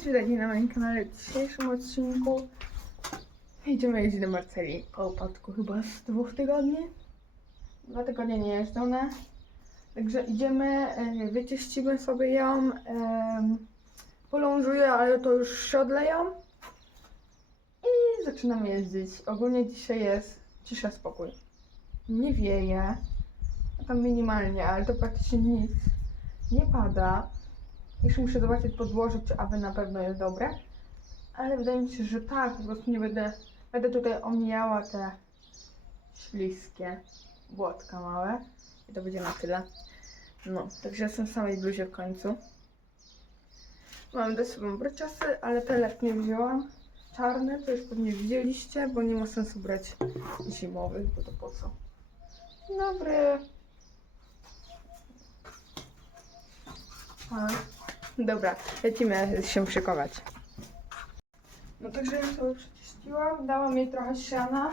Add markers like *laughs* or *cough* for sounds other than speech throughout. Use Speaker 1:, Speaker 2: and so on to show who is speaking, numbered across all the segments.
Speaker 1: Cześć, witajcie na moim kanale. W dzisiejszym odcinku idziemy jeździć do Marceli po upadku chyba z dwóch tygodni. Dwa tygodnie nie jeżdżone. Także idziemy, e, wyczyścimy sobie ją, polążuję, ale to już siodle ją i zaczynamy jeździć. Ogólnie dzisiaj jest cisza, spokój. Nie wieje, tam minimalnie, ale to praktycznie nic. Nie pada. Jeszcze muszę zobaczyć podłoże, czy aby na pewno jest dobre. Ale wydaje mi się, że tak, po prostu nie będę, będę tutaj omijała te śliskie błotka małe. I to będzie na tyle. No, także jestem w samej bluzie w końcu. Mam ze sobą bryczasy, ale te letnie wzięłam. Czarne, to już pewnie widzieliście, bo nie ma sensu brać zimowych, bo to po co. Dzień Dobry. A. Dobra, lecimy się szykować. No także ja sobie przeczyściłam, dałam jej trochę siana,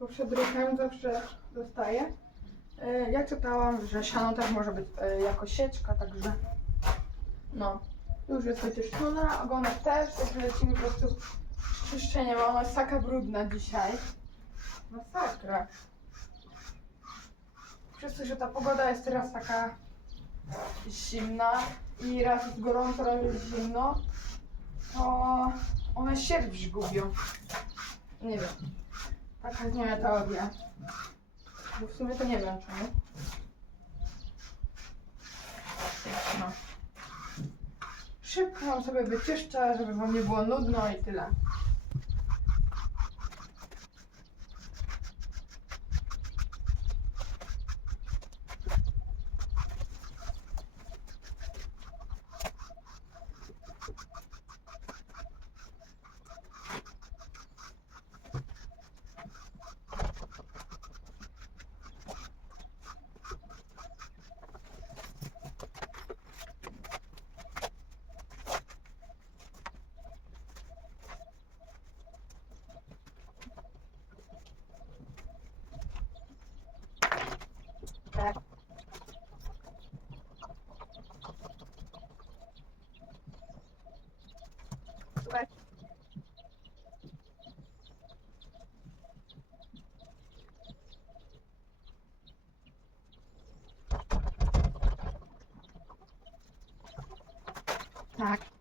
Speaker 1: bo przed ruchem zawsze dostaję. E, Ja czytałam, że siano też może być e, jako sieczka, także no, już jest wyczyszczona, ogonek też, także lecimy po prostu z czyszczeniem, a ona jest taka brudna dzisiaj. Masakra. Przez to, że ta pogoda jest teraz taka zimna i raz jest gorąco, raz jest zimno, to one sierść gubią. Nie wiem. Taka jest moja teoria. Bo w sumie to nie wiem czemu. No. Szybko ją sobie wyczyszczę, żeby wam nie było nudno i tyle. Tak.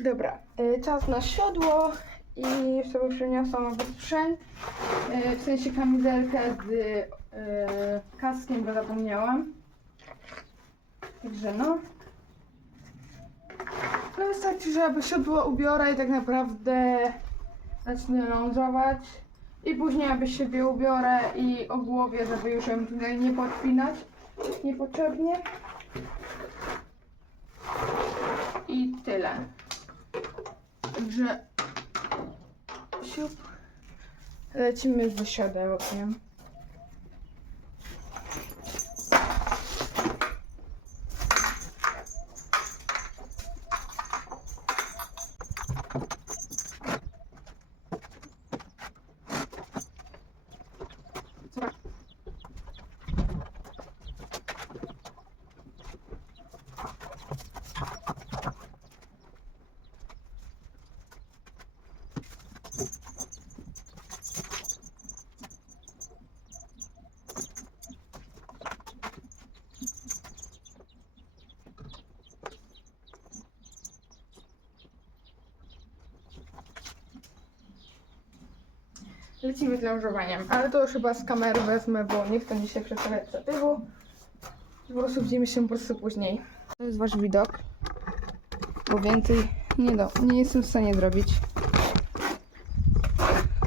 Speaker 1: Dobra, y, czas na siodło i sobie przeniosłam nowy sprzęt. Y, W sensie kamizelkę z y, kaskiem, bo zapomniałam. Także no. No wystarczy, że jakby siodło ubiorę i tak naprawdę zacznę lążować. I później aby siebie ubiorę i ogłowię, żeby już ją tutaj nie podpinać niepotrzebnie. I tyle. Także siup. Lecimy z siodełkiem. Lecimy z lążowaniem, ale to już chyba z kamery wezmę, bo nie chcę dzisiaj przedstawiać statywu. Po prostu widzimy się po prostu później. To jest wasz widok, bo więcej nie, do, nie jestem w stanie zrobić.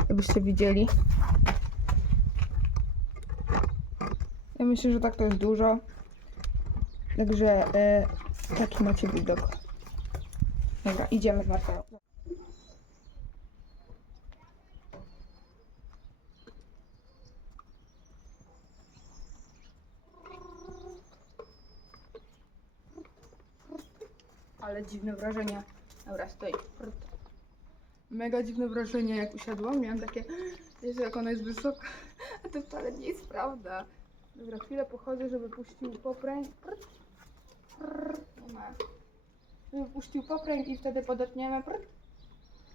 Speaker 1: Jakbyście widzieli. Ja myślę, że tak to jest dużo. Także e, Taki macie widok. Dobra, idziemy z Marcelą. Ale dziwne wrażenie. Dobra, stoi. Mega dziwne wrażenie, jak usiadłam. Miałam takie, Jezu, jak ona jest wysoka. A to wcale nie jest prawda. Dobra, chwilę pochodzę, żeby puścił popręg. Prr. Prr. Nie. Żeby puścił popręg i wtedy podetniemy. Prr.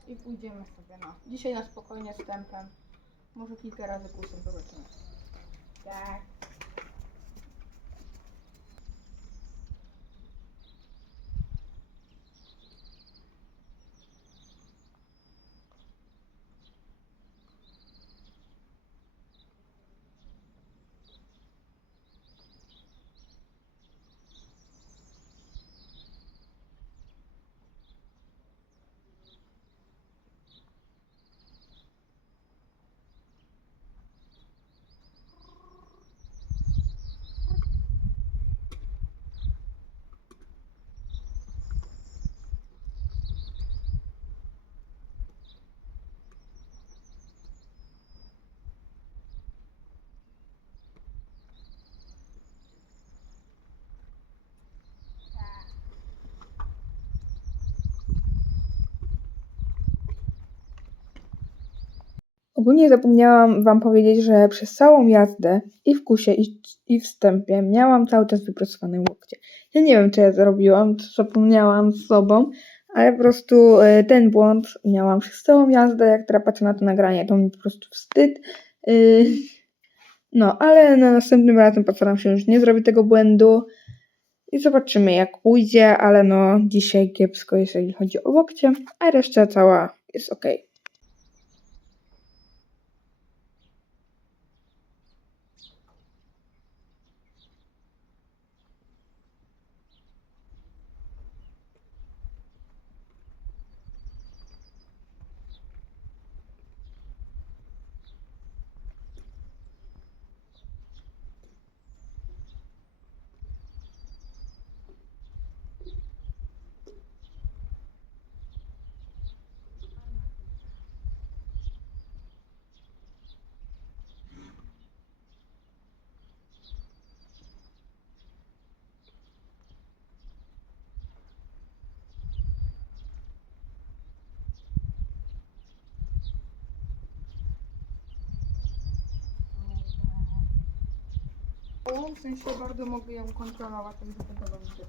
Speaker 1: I pójdziemy sobie, no. Dzisiaj na spokojnie z tempem. Może kilka razy pulsem zobaczymy. Tak. Ogólnie zapomniałam Wam powiedzieć, że przez całą jazdę i w kusie, i, i wstępie miałam cały czas wyprostowane łokcie. Ja nie wiem, czy ja zrobiłam, czy zapomniałam z sobą, ale po prostu e, ten błąd miałam przez całą jazdę. Jak teraz patrzę na to nagranie, to mi po prostu wstyd. Yy, No, ale na następnym razem postaram się już nie zrobić tego błędu. I zobaczymy, jak pójdzie, ale no dzisiaj kiepsko, jeżeli chodzi o łokcie, a reszta cała jest ok. W sensie bardzo mogę ją kontrolować, także podoba mi się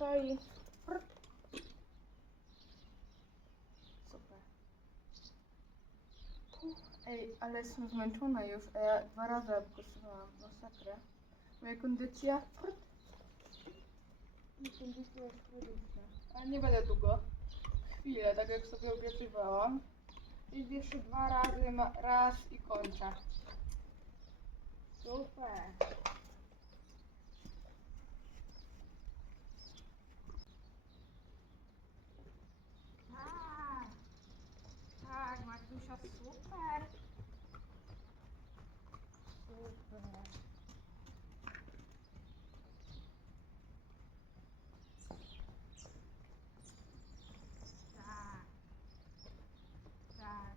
Speaker 1: stoi. Prr. Super. Uff, Ej, ale jestem zmęczona już, a ja dwa razy obkosowałam masakrę. Moja kondycja... Prr. Kondycja jest tragiczna. Ale nie będę długo. Chwilę, tak jak sobie obiecywałam. I jeszcze dwa razy, raz i kończę. Super. Tak, tak, Magdusia, super. Super. Tak. Tak.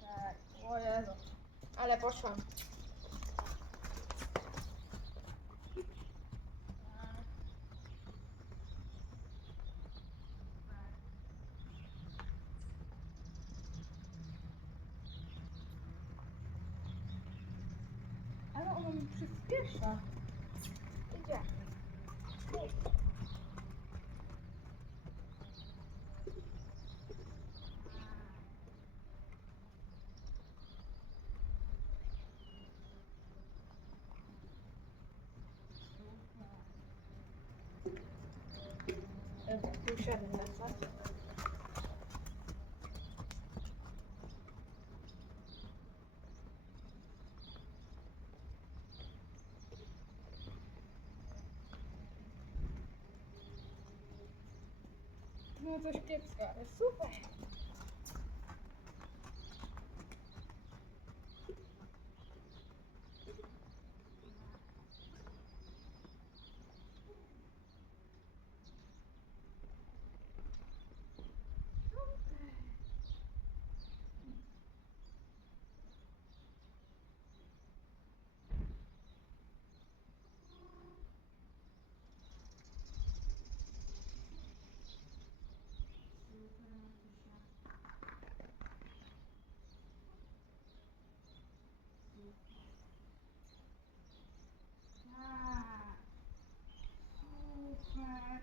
Speaker 1: Tak, o Jezu. Ale poszłam. Ale ona mi przyspiesza. Dobra, tu siadę na co? No coś kiepsko, ale super. Tak. Super.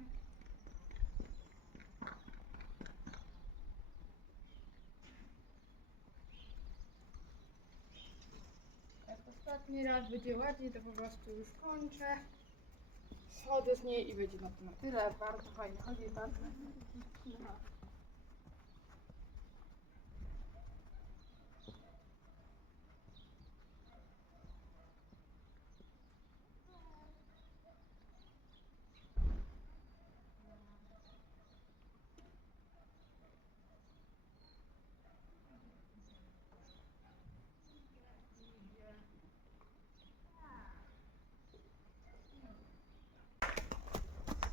Speaker 1: Jak ostatni raz będzie ładnie, to po prostu już kończę. Schodzę z niej i będzie na tyle. Bardzo fajnie chodzi, bardzo. No.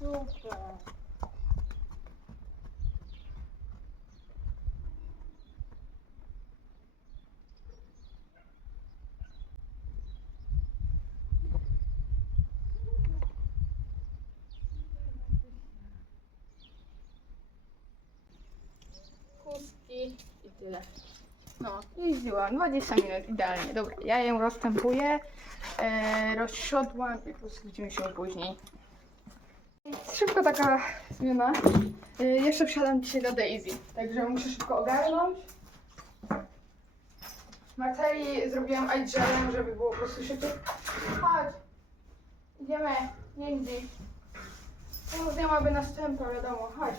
Speaker 1: Super. Chustki i tyle. No, jeździłam 20 minut, idealnie. Dobra, ja ją rozstępuję, e, rozsiodłam i po prostu widzimy się później. Szybko taka zmiana. Y, jeszcze wsiadam dzisiaj do Daisy, także muszę szybko ogarnąć. Marceli zrobiłam iGelem, żeby było po prostu szybciej. Chodź, idziemy, nie idź. No, nie ma by następna, wiadomo, chodź.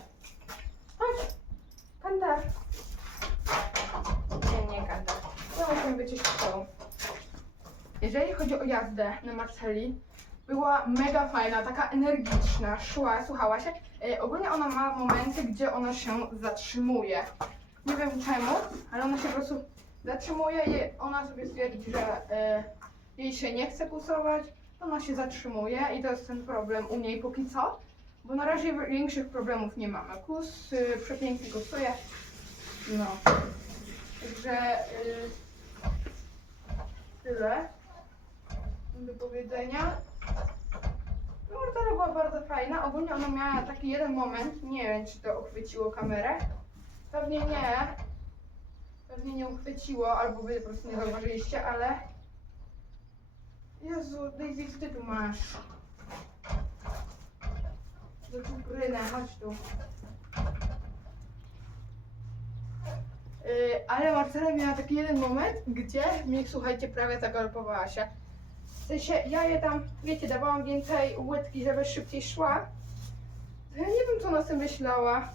Speaker 1: Chodź, kantar. Nie, nie kantar. Ja musimy być jeszcze szkołą. Jeżeli chodzi o jazdę na Marceli, była mega fajna, taka energiczna, szła, słuchała się. E, ogólnie ona ma momenty, gdzie ona się zatrzymuje. Nie wiem czemu, ale ona się po prostu zatrzymuje i ona sobie stwierdzi, że e, jej się nie chce kusować, ona się zatrzymuje i to jest ten problem u niej póki co. Bo na razie większych problemów nie mamy. Kus y, przepięknie kusuje. No. Także y, tyle. do powiedzenia. Martela była bardzo fajna. Ogólnie ona miała taki jeden moment. Nie wiem, czy to uchwyciło kamerę. Pewnie nie. Pewnie nie uchwyciło, albo wy po prostu nie zauważyliście, ale. Jezu, Daisy, co ty tu masz? Do cukrynę, chodź tu. Yy, ale Marcela miała taki jeden moment, gdzie mi, słuchajcie, prawie zagalopowała się. Sensie, ja je tam, wiecie, dawałam więcej łydki, żeby szybciej szła. To ja nie wiem, co ona sobie myślała.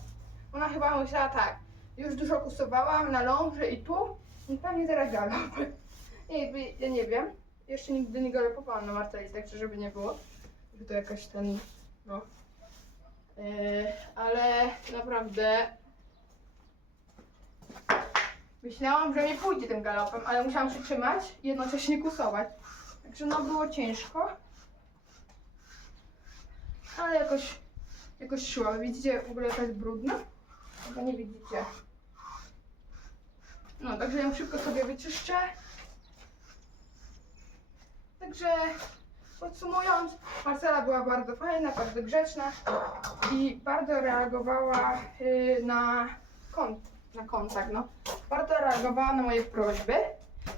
Speaker 1: Ona chyba myślała tak, już dużo kusowałam na ląży i tu, i pewnie teraz galop. *laughs* Nie, ja nie wiem. Jeszcze nigdy nie galopowałam na Marceli, także żeby nie było, że to jakaś ten, no. Yy, ale naprawdę Myślałam, że nie pójdzie tym galopem, ale musiałam się trzymać i jednocześnie kusować. Także no było ciężko. Ale jakoś, jakoś szło. Widzicie w ogóle jaka jest brudna? Chyba nie widzicie. No, także ją szybko sobie wyczyszczę. Także podsumując, Marcela była bardzo fajna, bardzo grzeczna i bardzo reagowała y, na kont, na kontakt, no bardzo reagowała na moje prośby.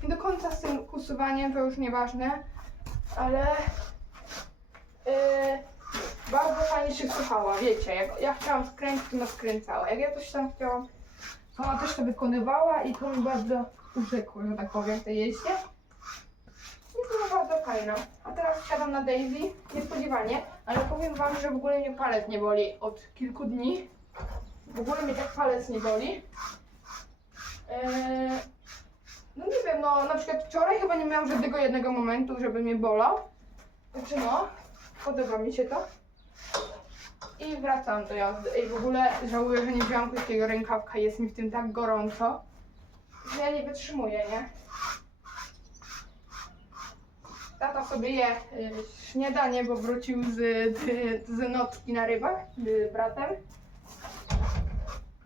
Speaker 1: Do końca z tym kusowaniem to już nieważne, ale yy, bardzo fajnie się słuchała, wiecie, jak ja chciałam skręcić, to ona skręcała. Jak ja coś tam chciałam, to ona też to wykonywała i to mi bardzo urzekło, że tak powiem, tej jeździe. I była bardzo fajna. A teraz siadam na Daisy, niespodziewanie, ale powiem wam, że w ogóle mnie palec nie boli od kilku dni. W ogóle mnie tak palec nie boli. Eee, no nie wiem, no na przykład wczoraj chyba nie miałam żadnego jednego momentu, żeby mnie bolał. Także no, podoba mi się to. I wracam do jazdy. I w ogóle żałuję, że nie wziąłam krótkiego rękawka. Jest mi w tym tak gorąco, że ja nie wytrzymuję, nie? Tata sobie je y, śniadanie, bo wrócił z, z, z nocki na rybach z bratem.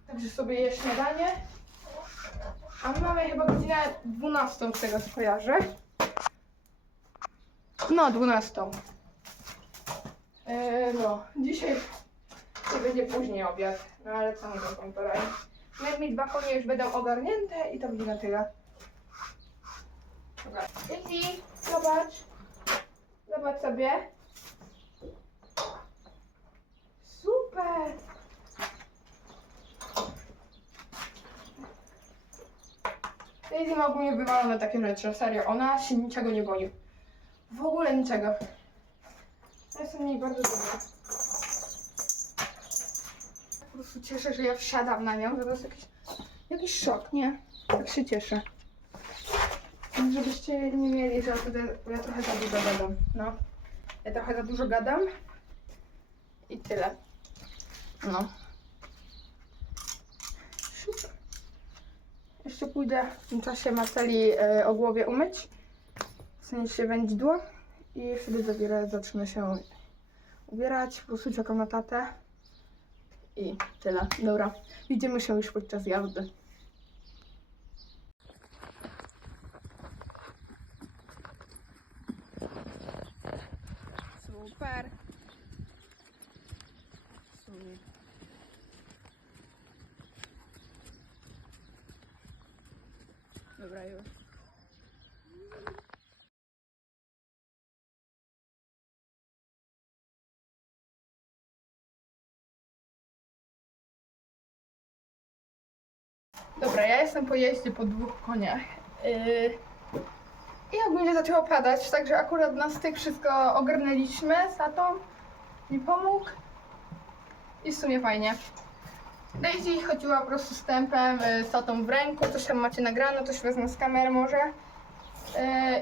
Speaker 1: Także sobie je śniadanie. A my mamy chyba godzinę 12 z tego co kojarzę. No, 12. Eee, no, dzisiaj to będzie później obiad, no ale co wam poradzić. No jak mi dwa konie już będą ogarnięte i to będzie na tyle. Dobra. Zobacz. Zobacz sobie. Super! Daisy ma ogólnie wywalone takie rzeczy, serio. Ona się niczego nie boi. W ogóle niczego. Ja jestem jej bardzo dumna. Po prostu cieszę, że ja wsiadam na nią, że to jest jakiś, jakiś szok, nie? Tak się cieszę. Żebyście nie mieli, że ja trochę za dużo gadam. No. Ja trochę za dużo gadam. I tyle. No. Super. Jeszcze pójdę w tym czasie Marceli e, o głowie umyć. W sensie wędzidło. I wtedy dopiero zacznę się ubierać. Po prostu czekam na tatę. I tyle. Dobra. Widzimy się już podczas jazdy. Super. Super. Dobra, już. Dobra, ja jestem po jeździe po dwóch koniach. Yy... I ogólnie zaczęło padać, także akurat na styk wszystko ogarnęliśmy tatą. Mi pomógł. I w sumie fajnie. Daisy chodziła po prostu z tempem, y, z tatą w ręku, coś tam macie nagrane, coś wezmę z kamery może. Y,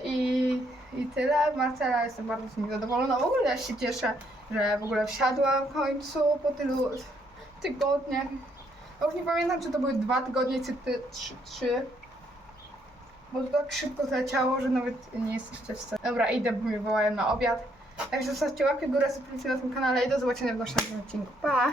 Speaker 1: I, I tyle. Marcela jestem bardzo z niej zadowolona. W ogóle ja się cieszę, że w ogóle wsiadłam w końcu po tylu tygodniach. Ja już nie pamiętam, czy to były dwa tygodnie, czy ty, trzy, trzy. Bo to tak szybko zleciało, że nawet nie jesteście w stanie. Dobra, idę, bo mnie wołają na obiad. Także zostawcie łapkę górę, subskrypcję na tym kanale i do zobaczenia w następnym odcinku. Pa!